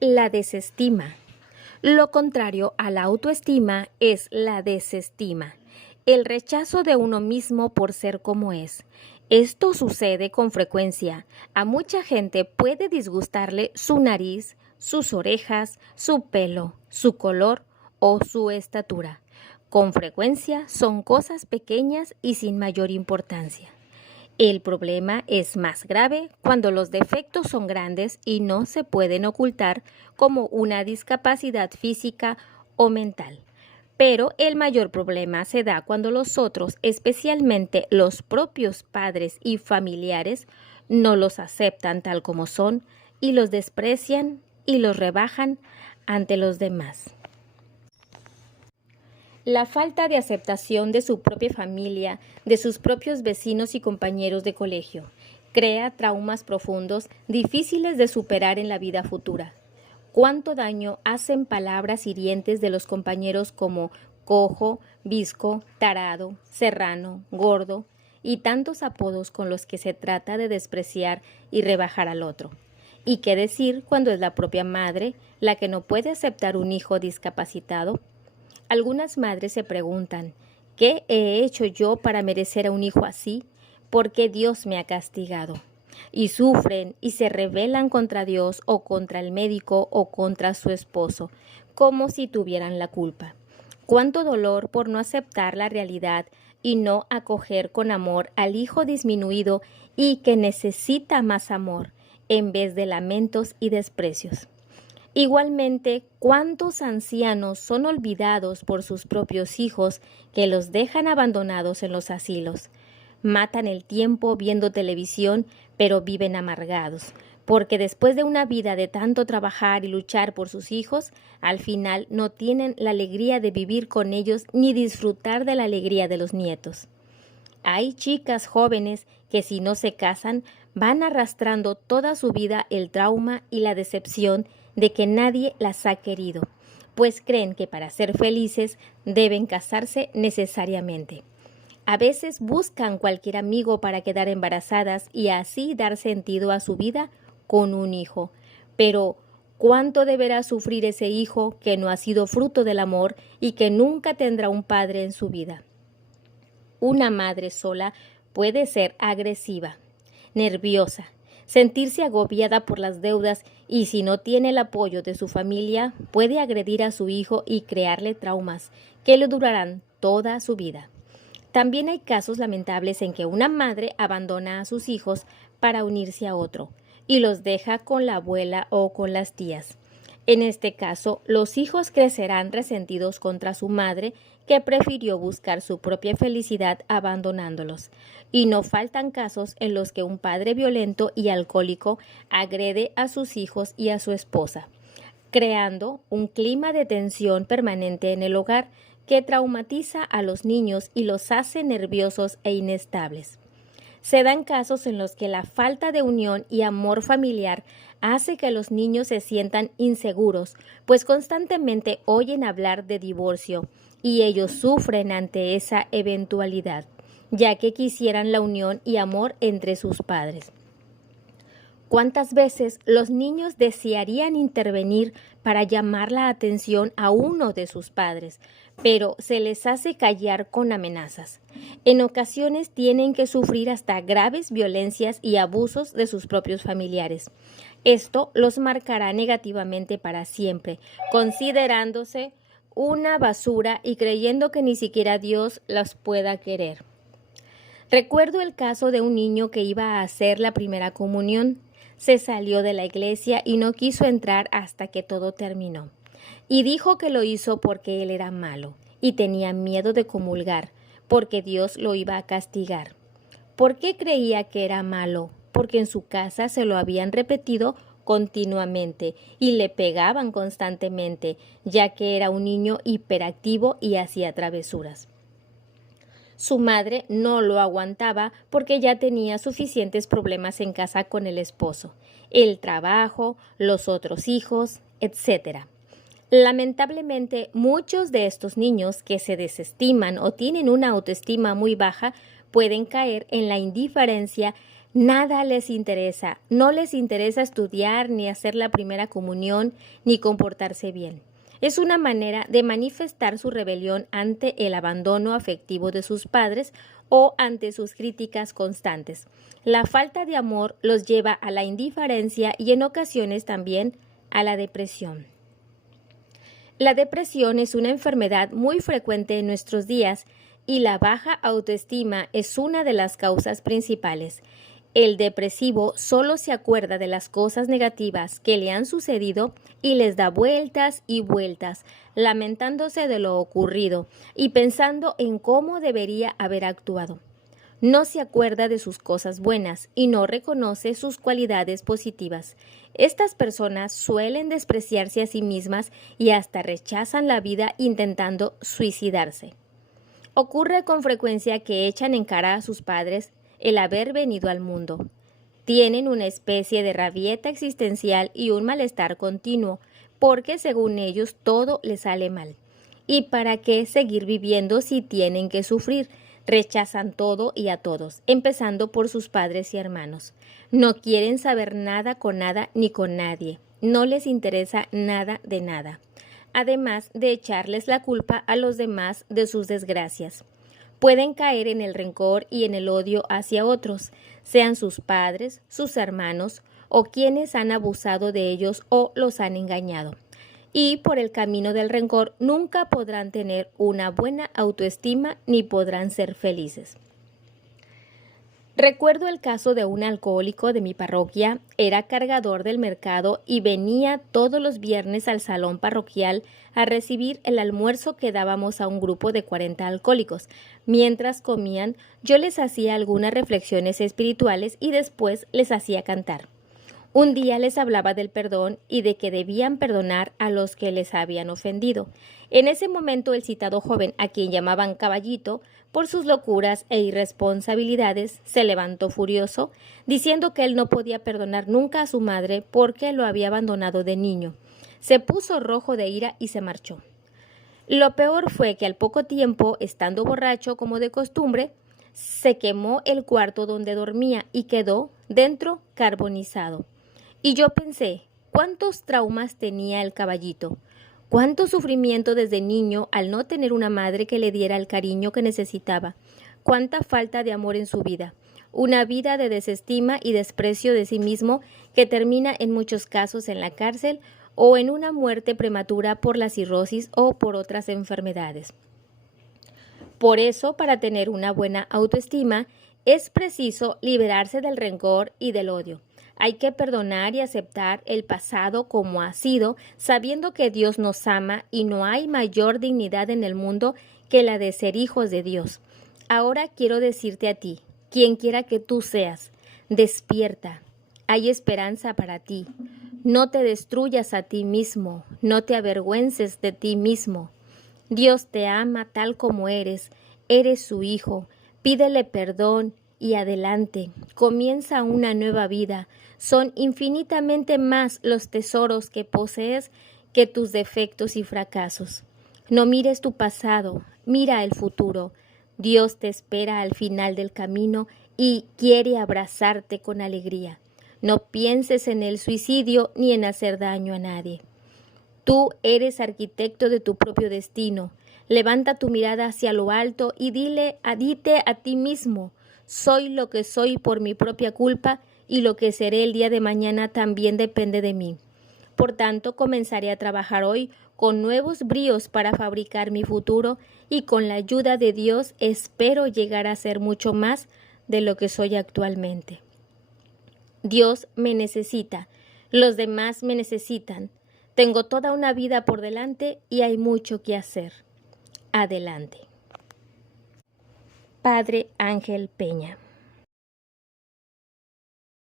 La desestima. Lo contrario a la autoestima es la desestima, el rechazo de uno mismo por ser como es. Esto sucede con frecuencia. A mucha gente puede disgustarle su nariz, sus orejas, su pelo, su color o su estatura. Con frecuencia son cosas pequeñas y sin mayor importancia. El problema es más grave cuando los defectos son grandes y no se pueden ocultar como una discapacidad física o mental. Pero el mayor problema se da cuando los otros, especialmente los propios padres y familiares, no los aceptan tal como son y los desprecian y los rebajan ante los demás. La falta de aceptación de su propia familia, de sus propios vecinos y compañeros de colegio, crea traumas profundos difíciles de superar en la vida futura. ¿Cuánto daño hacen palabras hirientes de los compañeros como cojo, bizco, tarado, serrano, gordo y tantos apodos con los que se trata de despreciar y rebajar al otro? ¿Y qué decir cuando es la propia madre la que no puede aceptar un hijo discapacitado? Algunas madres se preguntan, ¿qué he hecho yo para merecer a un hijo así? ¿Por qué Dios me ha castigado? Y sufren y se rebelan contra Dios o contra el médico o contra su esposo, como si tuvieran la culpa. Cuánto dolor por no aceptar la realidad y no acoger con amor al hijo disminuido y que necesita más amor, en vez de lamentos y desprecios. Igualmente, ¿cuántos ancianos son olvidados por sus propios hijos que los dejan abandonados en los asilos? Matan el tiempo viendo televisión, pero viven amargados, porque después de una vida de tanto trabajar y luchar por sus hijos, al final no tienen la alegría de vivir con ellos ni disfrutar de la alegría de los nietos. Hay chicas jóvenes que si no se casan van arrastrando toda su vida el trauma y la decepción de que nadie las ha querido, pues creen que para ser felices deben casarse necesariamente. A veces buscan cualquier amigo para quedar embarazadas y así dar sentido a su vida con un hijo. Pero, ¿cuánto deberá sufrir ese hijo que no ha sido fruto del amor y que nunca tendrá un padre en su vida? Una madre sola puede ser agresiva, nerviosa, sentirse agobiada por las deudas y si no tiene el apoyo de su familia puede agredir a su hijo y crearle traumas que le durarán toda su vida. También hay casos lamentables en que una madre abandona a sus hijos para unirse a otro y los deja con la abuela o con las tías. En este caso, los hijos crecerán resentidos contra su madre que prefirió buscar su propia felicidad abandonándolos. Y no faltan casos en los que un padre violento y alcohólico agrede a sus hijos y a su esposa, creando un clima de tensión permanente en el hogar que traumatiza a los niños y los hace nerviosos e inestables. Se dan casos en los que la falta de unión y amor familiar hace que los niños se sientan inseguros, pues constantemente oyen hablar de divorcio y ellos sufren ante esa eventualidad, ya que quisieran la unión y amor entre sus padres. ¿Cuántas veces los niños desearían intervenir para llamar la atención a uno de sus padres, pero se les hace callar con amenazas? En ocasiones tienen que sufrir hasta graves violencias y abusos de sus propios familiares. Esto los marcará negativamente para siempre, considerándose una basura y creyendo que ni siquiera Dios las pueda querer. Recuerdo el caso de un niño que iba a hacer la primera comunión. Se salió de la iglesia y no quiso entrar hasta que todo terminó. Y dijo que lo hizo porque él era malo y tenía miedo de comulgar, porque Dios lo iba a castigar. ¿Por qué creía que era malo? Porque en su casa se lo habían repetido continuamente y le pegaban constantemente, ya que era un niño hiperactivo y hacía travesuras. Su madre no lo aguantaba porque ya tenía suficientes problemas en casa con el esposo, el trabajo, los otros hijos, etc. Lamentablemente, muchos de estos niños que se desestiman o tienen una autoestima muy baja pueden caer en la indiferencia, Nada les interesa, no les interesa estudiar, ni hacer la primera comunión, ni comportarse bien. Es una manera de manifestar su rebelión ante el abandono afectivo de sus padres o ante sus críticas constantes. La falta de amor los lleva a la indiferencia y en ocasiones también a la depresión. La depresión es una enfermedad muy frecuente en nuestros días y la baja autoestima es una de las causas principales. El depresivo solo se acuerda de las cosas negativas que le han sucedido y les da vueltas y vueltas, lamentándose de lo ocurrido y pensando en cómo debería haber actuado. No se acuerda de sus cosas buenas y no reconoce sus cualidades positivas. Estas personas suelen despreciarse a sí mismas y hasta rechazan la vida intentando suicidarse. Ocurre con frecuencia que echan en cara a sus padres el haber venido al mundo. Tienen una especie de rabieta existencial y un malestar continuo, porque según ellos todo les sale mal. ¿Y para qué seguir viviendo si tienen que sufrir? Rechazan todo y a todos, empezando por sus padres y hermanos. No quieren saber nada con nada ni con nadie. No les interesa nada de nada. Además de echarles la culpa a los demás de sus desgracias. Pueden caer en el rencor y en el odio hacia otros, sean sus padres, sus hermanos o quienes han abusado de ellos o los han engañado. Y por el camino del rencor nunca podrán tener una buena autoestima ni podrán ser felices. Recuerdo el caso de un alcohólico de mi parroquia. Era cargador del mercado y venía todos los viernes al salón parroquial a recibir el almuerzo que dábamos a un grupo de 40 alcohólicos. Mientras comían, yo les hacía algunas reflexiones espirituales y después les hacía cantar. Un día les hablaba del perdón y de que debían perdonar a los que les habían ofendido. En ese momento el citado joven, a quien llamaban Caballito, por sus locuras e irresponsabilidades, se levantó furioso, diciendo que él no podía perdonar nunca a su madre porque lo había abandonado de niño. Se puso rojo de ira y se marchó. Lo peor fue que al poco tiempo, estando borracho como de costumbre, se quemó el cuarto donde dormía y quedó dentro carbonizado. Y yo pensé, ¿cuántos traumas tenía el Caballito? ¿Cuánto sufrimiento desde niño al no tener una madre que le diera el cariño que necesitaba? ¿Cuánta falta de amor en su vida? Una vida de desestima y desprecio de sí mismo que termina en muchos casos en la cárcel o en una muerte prematura por la cirrosis o por otras enfermedades. Por eso, para tener una buena autoestima, es preciso liberarse del rencor y del odio. Hay que perdonar y aceptar el pasado como ha sido, sabiendo que Dios nos ama y no hay mayor dignidad en el mundo que la de ser hijos de Dios. Ahora quiero decirte a ti, quien quiera que tú seas, despierta. Hay esperanza para ti. No te destruyas a ti mismo, no te avergüences de ti mismo. Dios te ama tal como eres su hijo. Pídele perdón y adelante, comienza una nueva vida. Son infinitamente más los tesoros que posees que tus defectos y fracasos. No mires tu pasado, mira el futuro. Dios te espera al final del camino y quiere abrazarte con alegría. No pienses en el suicidio ni en hacer daño a nadie. Tú eres arquitecto de tu propio destino. Levanta tu mirada hacia lo alto y dite a ti mismo: soy lo que soy por mi propia culpa y lo que seré el día de mañana también depende de mí. Por tanto, comenzaré a trabajar hoy con nuevos bríos para fabricar mi futuro y con la ayuda de Dios espero llegar a ser mucho más de lo que soy actualmente. Dios me necesita, los demás me necesitan. Tengo toda una vida por delante y hay mucho que hacer. Adelante. Padre Ángel Peña.